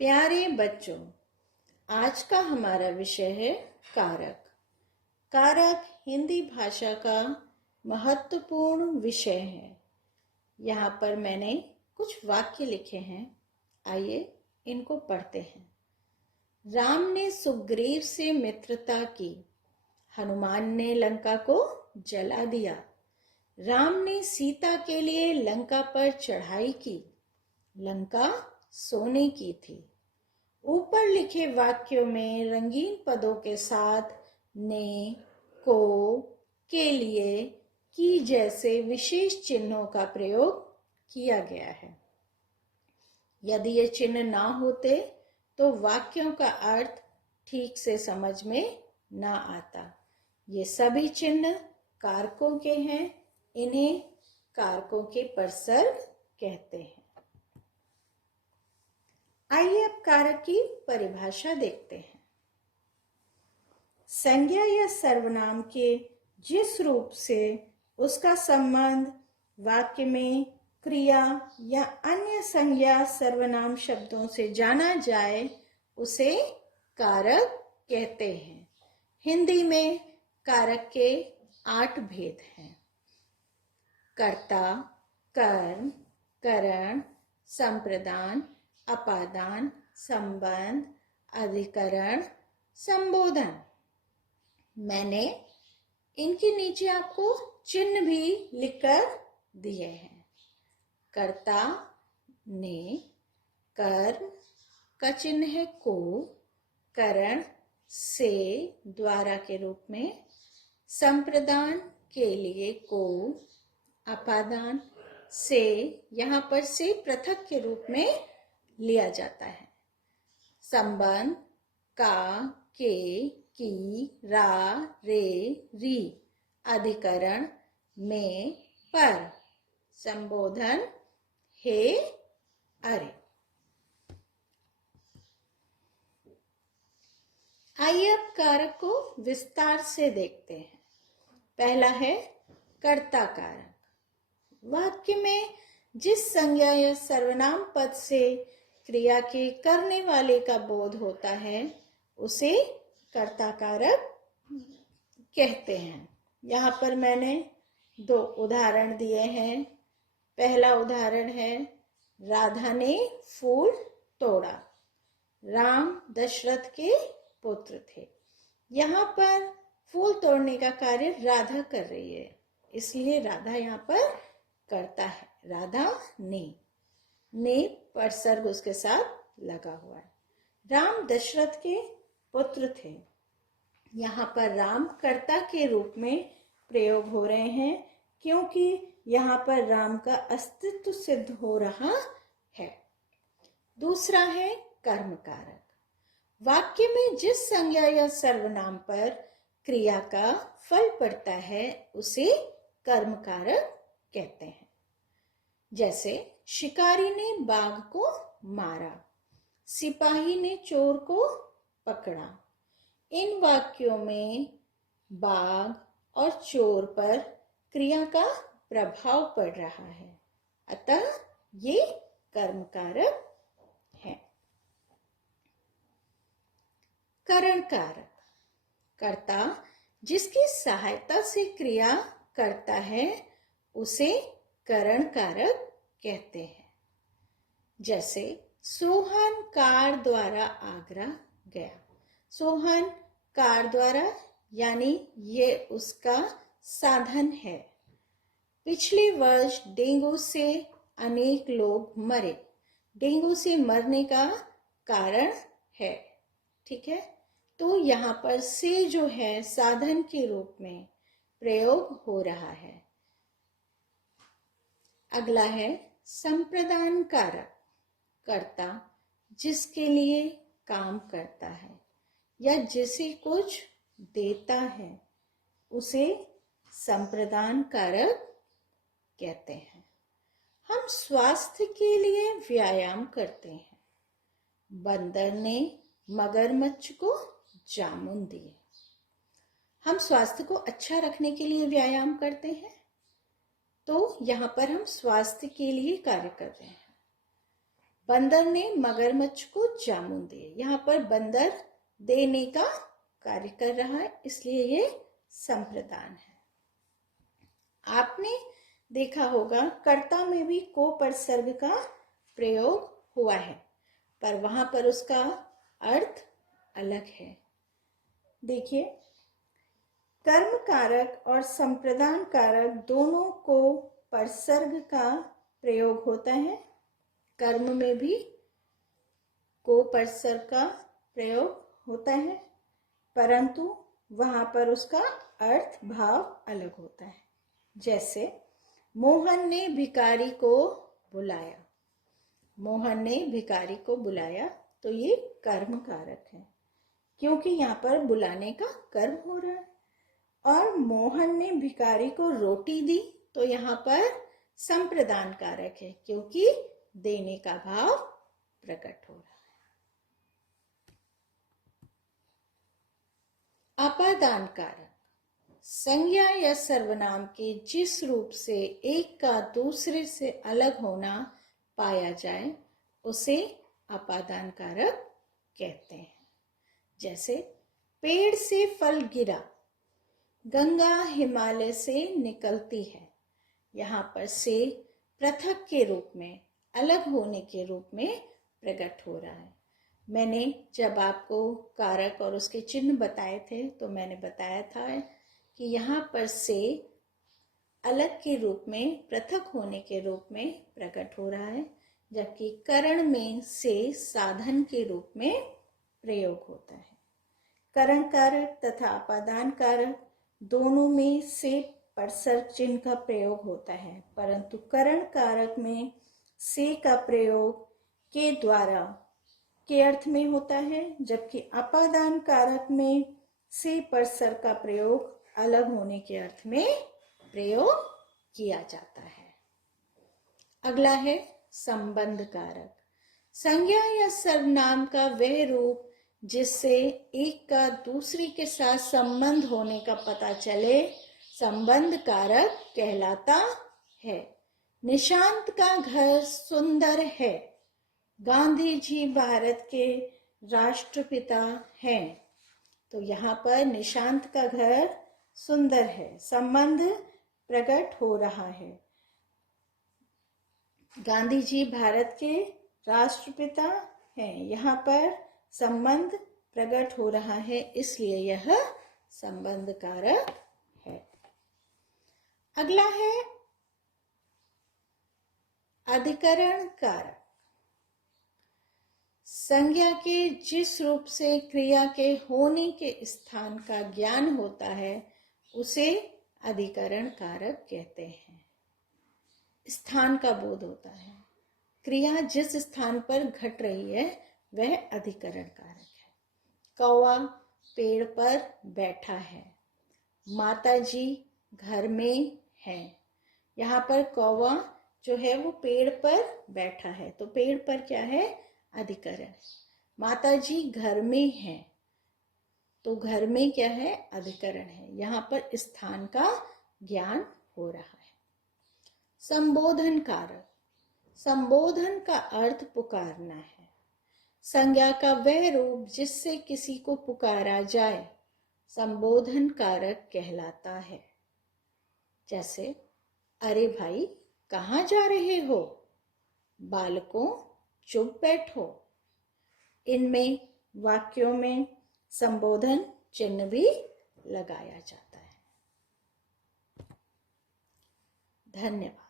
प्यारे बच्चों, आज का हमारा विषय है कारक। कारक हिंदी भाषा का महत्वपूर्ण विषय है। यहाँ पर मैंने कुछ वाक्य लिखे हैं, आइए इनको पढ़ते हैं। राम ने सुग्रीव से मित्रता की, हनुमान ने लंका को जला दिया। राम ने सीता के लिए लंका पर चढ़ाई की, लंका सोने की थी। ऊपर लिखे वाक्यों में रंगीन पदों के साथ ने, को, के लिए, की जैसे विशेष चिन्हों का प्रयोग किया गया है। यदि ये चिन्ह ना होते तो वाक्यों का अर्थ ठीक से समझ में ना आता। ये सभी चिन्ह कारकों के हैं, इन्हें कारकों के प्रसर्ग कहते हैं। आइए अब कारक की परिभाषा देखते हैं। संज्ञा या सर्वनाम के जिस रूप से उसका संबंध वाक्य में क्रिया या अन्य संज्ञा सर्वनाम शब्दों से जाना जाए उसे कारक कहते हैं। हिंदी में कारक के 8 भेद हैं। कर्ता, कर्म, करण, संप्रदान, अपादान, संबंध, अधिकरण, संबोधन। मैंने इनके नीचे आपको चिन्ह भी लिखकर दिए हैं। कर्ता ने, कर्म का चिन्ह है को, करण से, द्वारा के रूप में, संप्रदान के लिए को, अपादान से, यहाँ पर से पृथक के रूप में लिया जाता है। संबंध का, के, की, रा, रे, री, अधिकरण में, पर, संबोधन हे, अरे। आइए अब कारक को विस्तार से देखते हैं। पहला है कर्ता कारक। वाक्य में जिस संज्ञा या सर्वनाम पद से क्रिया के करने वाले का बोध होता है उसे कर्ता कारक कहते हैं। यहाँ पर मैंने 2 उदाहरण दिए हैं। पहला उदाहरण है, राधा ने फूल तोड़ा। राम दशरथ के पुत्र थे। यहाँ पर फूल तोड़ने का कार्य राधा कर रही है, इसलिए राधा यहाँ पर करता है। राधा ने प्रसर्ग उसके साथ लगा हुआ है। राम दशरथ के पुत्र थे। यहाँ पर राम कर्ता के रूप में प्रयोग हो रहे हैं क्योंकि यहाँ पर राम का अस्तित्व सिद्ध हो रहा है। दूसरा है कर्म कारक। वाक्य में जिस संज्ञा या सर्वनाम पर क्रिया का फल पड़ता है उसे कर्म कारक कहते हैं। जैसे शिकारी ने बाघ को मारा, सिपाही ने चोर को पकड़ा। इन वाक्यों में बाघ और चोर पर क्रिया का प्रभाव पड़ रहा है, अतः ये कर्म कारक है। करण कारक। कर्ता जिसकी सहायता से क्रिया करता है उसे करण कारक कहते हैं। जैसे सोहन कार द्वारा आगरा गया। सोहन कार द्वारा यानी ये उसका साधन है। पिछले वर्ष डेंगू से अनेक लोग मरे। डेंगू से मरने का कारण है, ठीक है। तो यहाँ पर से जो है साधन के रूप में प्रयोग हो रहा है। अगला है संप्रदान कारक। कर्ता जिसके लिए काम करता है या जिसे कुछ देता है उसे संप्रदान कारक कहते हैं। हम स्वास्थ्य के लिए व्यायाम करते हैं। बंदर ने मगरमच्छ को जामुन दिए। हम स्वास्थ्य को अच्छा रखने के लिए व्यायाम करते हैं, तो यहाँ पर हम स्वास्थ्य के लिए कार्य कर रहे हैं। बंदर ने मगरमच्छ को जामुन दिए। यहाँ पर बंदर देने का कार्य कर रहा है, इसलिए ये संप्रदान है। आपने देखा होगा कर्ता में भी को उपसर्ग का प्रयोग हुआ है, पर वहां पर उसका अर्थ अलग है। देखिए, कर्म कारक और संप्रदान कारक दोनों को उपसर्ग का प्रयोग होता है। कर्म में भी को उपसर्ग का प्रयोग होता है, परंतु वहां पर उसका अर्थ भाव अलग होता है। जैसे मोहन ने भिखारी को बुलाया। मोहन ने भिखारी को बुलाया, तो ये कर्म कारक है, क्योंकि यहाँ पर बुलाने का कर्म हो रहा है। और मोहन ने भिखारी को रोटी दी, तो यहाँ पर संप्रदान कारक है, क्योंकि देने का भाव प्रकट हो रहा है। अपादान कारक संज्ञा या सर्वनाम के जिस रूप से एक का दूसरे से अलग होना पाया जाए उसे अपादान कारक कहते हैं। जैसे पेड़ से फल गिरा, गंगा हिमालय से निकलती है। यहाँ पर से पृथक के रूप में, अलग होने के रूप में प्रकट हो रहा है। मैंने जब आपको कारक और उसके चिन्ह बताए थे तो मैंने बताया था कि यहाँ पर से अलग के रूप में, पृथक होने के रूप में प्रकट हो रहा है, जबकि करण में से साधन के रूप में प्रयोग होता है। करण कारक तथा अपादान कारक दोनों में से उपसर्ग चिन्ह का प्रयोग होता है, परंतु करण कारक में से का प्रयोग के द्वारा के अर्थ में होता है, जबकि अपादान कारक में से उपसर्ग का प्रयोग अलग होने के अर्थ में प्रयोग किया जाता है। अगला है संबंध कारक। संज्ञा या सर्वनाम का वह रूप जिससे एक का दूसरे के साथ संबंध होने का पता चले संबंध कारक कहलाता है। निशांत का घर सुंदर है। गांधी जी भारत के राष्ट्रपिता हैं। तो यहाँ पर निशांत का घर सुंदर है, संबंध प्रकट हो रहा है। गांधी जी भारत के राष्ट्रपिता हैं, यहाँ पर संबंध प्रकट हो रहा है, इसलिए यह संबंध कारक है। अगला है अधिकरण कारक। संज्ञा के जिस रूप से क्रिया के होने के स्थान का ज्ञान होता है उसे अधिकरण कारक कहते हैं। स्थान का बोध होता है, क्रिया जिस स्थान पर घट रही है वह अधिकरण कारक है। कौवा पेड़ पर बैठा है। माताजी घर में है। यहाँ पर कौवा जो है वो पेड़ पर बैठा है, तो पेड़ पर क्या है? अधिकरण। माताजी घर में है, तो घर में क्या है? अधिकरण है। यहाँ पर स्थान का ज्ञान हो रहा है। संबोधन कारक। संबोधन का अर्थ पुकारना है। संज्ञा का वह रूप जिससे किसी को पुकारा जाए संबोधन कारक कहलाता है। जैसे अरे भाई कहाँ जा रहे हो? बालकों चुप बैठो। इनमें वाक्यों में संबोधन चिन्ह भी लगाया जाता है। धन्यवाद।